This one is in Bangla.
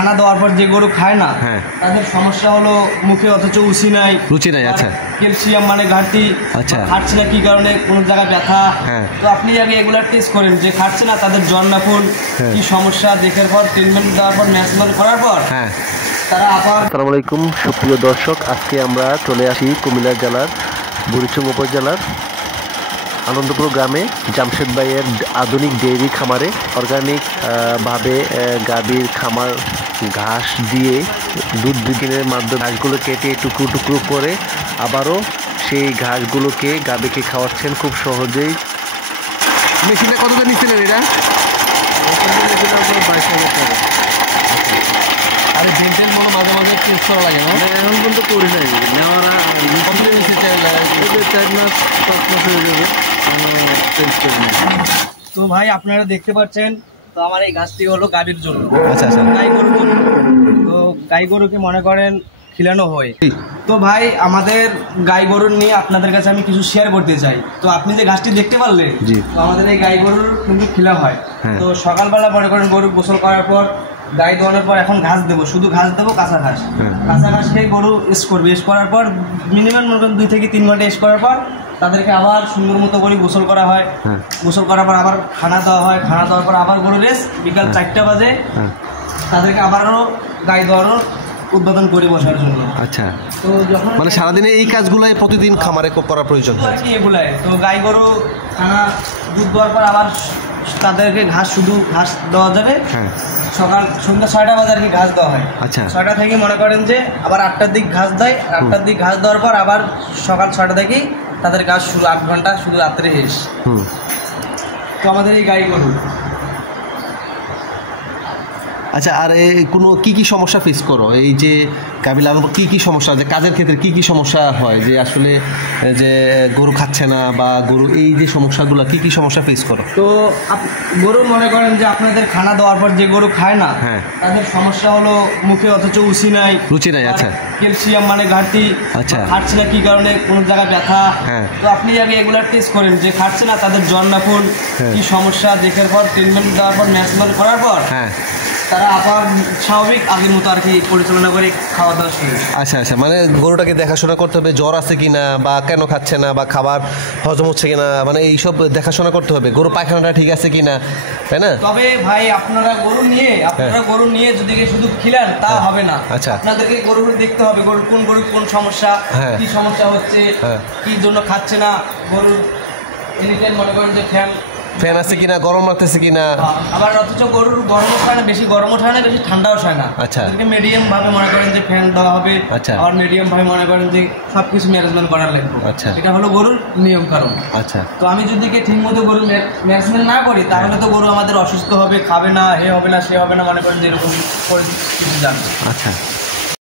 খানা দেওয়ার পর যে গরু খায় না তাদের সমস্যা হলো মুখে অথচ রুচি নাই আচ্ছা ক্যালসিয়াম মানে ঘাটতি আচ্ছা খাচ্ছে না কি কারণে কোন জায়গায় ব্যথা তো আপনি আগে এগুলা টেস্ট করেন যে খাচ্ছে না তাদের জন্নাফুল কি সমস্যা দেখার পর ট্রিটমেন্ট দেওয়ার পর ন্যাশনাল করার পর তারা আবার আসসালামু আলাইকুম সুপ্রিয় দর্শক, আজকে আমরা চলে আসি কুমিল্লা জেলার বুড়িচং উপজেলার আনন্দপুর গ্রামে জামশেদ ভাইয়ের আধুনিক ডেইরি খামারে অর্গানিক ভাবে গাভীর খামার ঘাস দিয়ে দুধ বিক্রির মাধ্যমে ঘাসগুলো কেটে টুকরো টুকরো করে আবারও সেই ঘাসগুলোকে গাভীকে খাওয়াচ্ছেন খুব সহজেই। মেশিনটা কত দাম নিচ্ছিলেন এটা? আপনার 22,000 টাকা। আরে ডেন্টেল মনে মাঝে মাঝে টেস্ট করা লাগে না? এখন পর্যন্ত করি নাই, নেওয়ার 4 মাস 5 মাস হয়ে যাবে টেস্ট করি না। তো ভাই আপনারা দেখতে পাচ্ছেন, তো আমার এই গাছটি হলো গাভীর জন্য, আচ্ছা আচ্ছা গাই গরুর জন্য। তো গাই গরুকে মনে করেন খিলানো হয়। তো ভাই আমাদের গাই গরুর নিয়ে আপনাদের কাছে আমি কিছু শেয়ার করতে চাই। তো আপনি যে ঘাসটি দেখতে পারলেন, তো আমাদের এই গাই গরুর কিন্তু খিলা হয়। তো সকালবেলা মনে করেন গরু গোসল করার পর গাই দোয়ানোর পর এখন ঘাস দেবো, শুধু ঘাস দেবো, কাঁচা ঘাস। কাঁচা ঘাস খেয়ে গরু এস করবে, এস করার পর মিনিমাম মনে করেন 2 থেকে 3 ঘন্টা এস করার পর তাদেরকে আবার সুন্দর মতো করে গোসল করা হয়। গোসল করার পর আবার খানা দেওয়া হয়, খানা দেওয়ার পর আবার গরু রেস বিকাল 4টা বাজে তাদেরকে আবারও গাই দোয়ানোর উদ্বোধন করে বসার জন্য। আচ্ছা, তো যখন মানে সারাদিনে এই কাজগুলাই প্রতিদিন খামারে করার প্রয়োজন হয় কি এগুলাই। তো গাই গরু খানা দুধ দেওয়ার পর আবার তাদেরকে ঘাস, শুধু ঘাস দেওয়া যাবে। সকাল সন্ধ্যা 6টা বাজে আর কি ঘাস দেওয়া হয়। আচ্ছা, 6টা থেকে মনে করেন যে আবার 8টার দিক ঘাস দেয়। 8টার দিক ঘাস দেওয়ার পর আবার সকাল 6টা থেকেই তাদের ঘাস শুধু 8 ঘন্টা শুধু রাত্রে শেষ। তো আমাদের এই গাই গরু। আচ্ছা, আর কোনো কি সমস্যা ফেস করো? এই যে গাভী লালন কি সমস্যা, যে কাজের ক্ষেত্রে কি সমস্যা হয়, যে আসলে যে গরু খাচ্ছে না বা গরু এই যে সমস্যাগুলো কি সমস্যা ফেস করো? তো গরু মনে করেন যে আপনাদের খানা দেওয়ার পর যে গরু খায় না তাদের সমস্যা হলো মুখে অথচ রুচি নাই আচ্ছা ক্যালসিয়াম মানে ঘাটতি আচ্ছা খাচ্ছে না কি কারণে কোন জায়গায় ব্যথা। তো আপনি আগে এগুলা টেস্ট করেন যে খাচ্ছে না তাদের জন্নাফুল কি সমস্যা দেখার পর ট্রিটমেন্ট দেওয়ার পর ন্যাশনাল করার পর তারা আবার স্বাভাবিক আগের মতো আর কি পরিচালনা করে খাওয়া দাওয়া শুরু। আচ্ছা আচ্ছা, মানে গরুটাকে দেখাশোনা করতে হবে, জ্বর আছে কিনা বা কেন খাচ্ছে না বা খাবার হজম হচ্ছে কিনা, মানে এইসব দেখাশোনা করতে হবে। গরু পায়খানাটা ঠিক আছে কিনা, তাই না? তবে ভাই আপনারা গরু নিয়ে যদি শুধু খিলান তা হবে না। আচ্ছা, আপনাদেরকে গরুগুলো দেখতে হবে, গরুর কোন সমস্যা, কি সমস্যা হচ্ছে, কি জন্য খাচ্ছে না। গরুর এনিটাইম মনে করেন যে ফ্যান আছে কিনা, গরম লাগতেছে কিনা, আবার অথচ গরুর গরমও হয় না, বেশি গরমও হয় না, বেশি ঠান্ডাও হয় না। আচ্ছা, মিডিয়াম ভাবে মনে করেন যে ফ্যান দেওয়া হবে। আচ্ছা, আর মিডিয়াম ভাবে মনে করেন যে সবকিছু ম্যানেজমেন্ট করার লাগবে। আচ্ছা, এটা হলো গরুর নিয়ম কারণ। আচ্ছা, তো আমি যদি ঠিক মতো গরুর ম্যানেজমেন্ট না করি তাহলে তো গরু আমাদের অসুস্থ হবে, খাবে না, হে হবে না, সে হবে না, মনে করেন যে এরকম পরিস্থিতি জানবে। আচ্ছা,